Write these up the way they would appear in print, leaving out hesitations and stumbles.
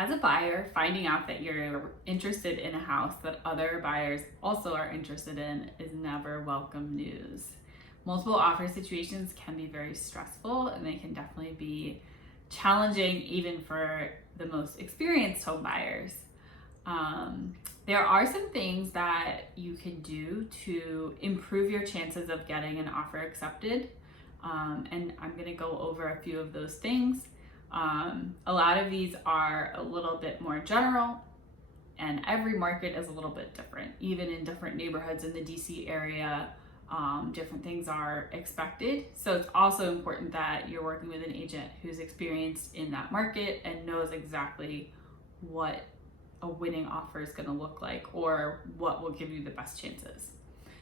As a buyer, finding out that you're interested in a house that other buyers also are interested in is never welcome news. Multiple offer situations can be very stressful and they can definitely be challenging even for the most experienced home buyers. There are some things that you can do to improve your chances of getting an offer accepted, and I'm going to go over a few of those things. A lot of these are a little bit more general, and every market is a little bit different. Even in different neighborhoods in the DC area, different things are expected. So it's also important that you're working with an agent who's experienced in that market and knows exactly what a winning offer is going to look like or what will give you the best chances.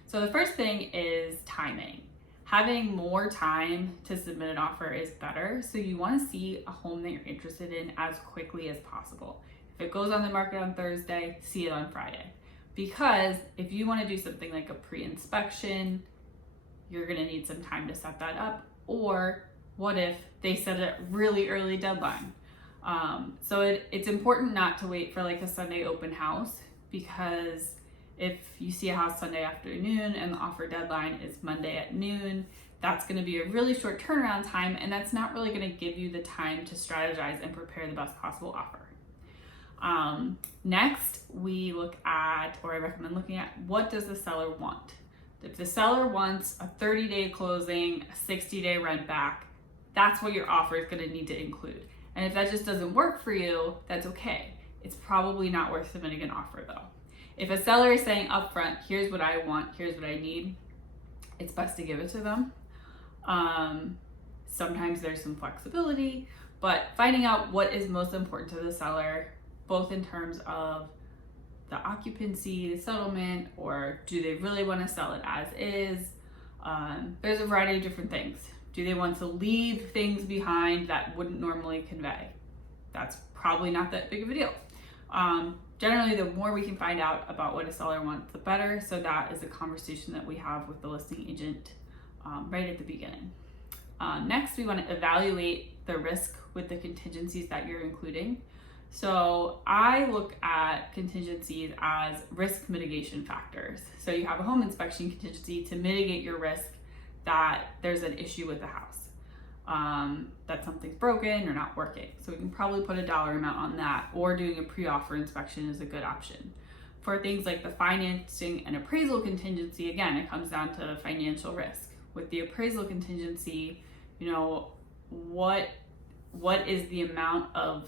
So the first thing is timing. Having more time to submit an offer is better. So you want to see a home that you're interested in as quickly as possible. If it goes on the market on Thursday, see it on Friday. Because if you want to do something like a pre-inspection, you're going to need some time to set that up. Or what if they set a really early deadline? So it's important not to wait for like a Sunday open house, because if you see a house Sunday afternoon and the offer deadline is Monday at noon, that's going to be a really short turnaround time, and that's not really going to give you the time to strategize and prepare the best possible offer. Next, we look at, or I recommend looking at, what does the seller want? If the seller wants a 30-day closing, a 60-day rent back, that's what your offer is going to need to include. And if that just doesn't work for you, that's okay. It's probably not worth submitting an offer though. If a seller is saying upfront, here's what I want, here's what I need, it's best to give it to them. Sometimes there's some flexibility, but finding out what is most important to the seller, both in terms of the occupancy, the settlement, or do they really want to sell it as is? There's a variety of different things. Do they want to leave things behind that wouldn't normally convey? That's probably not that big of a deal. Generally, the more we can find out about what a seller wants, the better. So that is a conversation that we have with the listing agent right at the beginning. Next, we want to evaluate the risk with the contingencies that you're including. So I look at contingencies as risk mitigation factors. So you have a home inspection contingency to mitigate your risk that there's an issue with the house, that something's broken or not working. So we can probably put a dollar amount on that, or doing a pre-offer inspection is a good option. For things like the financing and appraisal contingency, again, it comes down to financial risk. With the appraisal contingency, what is the amount of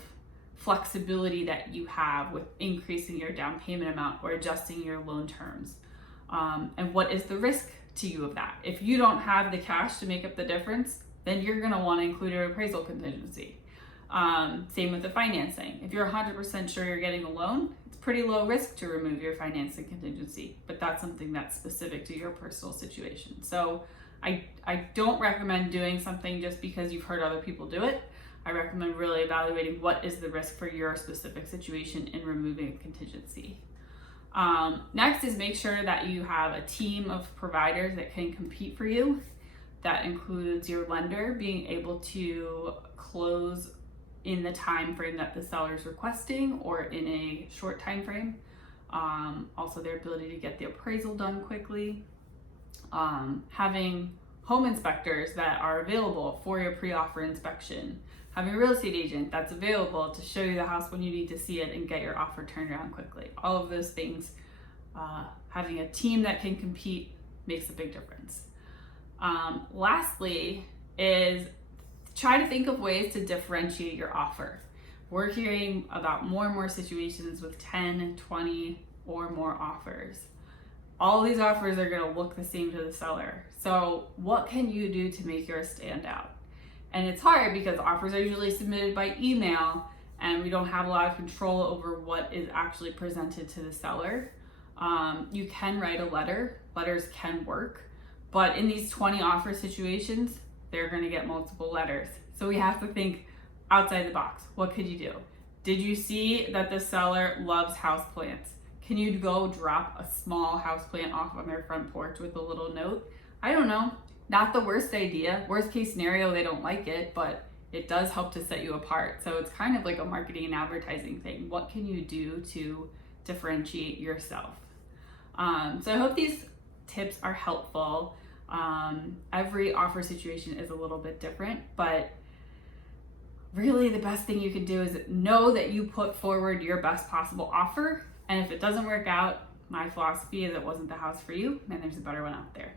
flexibility that you have with increasing your down payment amount or adjusting your loan terms? And what is the risk to you of that? If you don't have the cash to make up the difference, then you're going to want to include an appraisal contingency. Same with the financing. If you're 100% sure you're getting a loan, it's pretty low risk to remove your financing contingency, but that's something that's specific to your personal situation. So I don't recommend doing something just because you've heard other people do it. I recommend really evaluating what is the risk for your specific situation in removing a contingency. Next is make sure that you have a team of providers that can compete for you. That includes your lender being able to close in the time frame that the seller is requesting or in a short time frame. Also their ability to get the appraisal done quickly. Having home inspectors that are available for your pre-offer inspection. Having a real estate agent that's available to show you the house when you need to see it and get your offer turned around quickly. All of those things, having a team that can compete makes a big difference. Lastly is try to think of ways to differentiate your offer. We're hearing about more and more situations with 10, 20 or more offers. All these offers are going to look the same to the seller. So what can you do to make yours stand out? And it's hard because offers are usually submitted by email and we don't have a lot of control over what is actually presented to the seller. You can write a letter. Letters can work. But in these 20 offer situations, they're going to get multiple letters. So we have to think outside the box. What could you do? Did you see that the seller loves houseplants? Can you go drop a small houseplant off on their front porch with a little note? I don't know. Not the worst idea. Worst case scenario, they don't like it, but it does help to set you apart. So it's kind of like a marketing and advertising thing. What can you do to differentiate yourself? So I hope these tips are helpful. Every offer situation is a little bit different, but really the best thing you can do is know that you put forward your best possible offer. And if it doesn't work out, my philosophy is it wasn't the house for you, and there's a better one out there.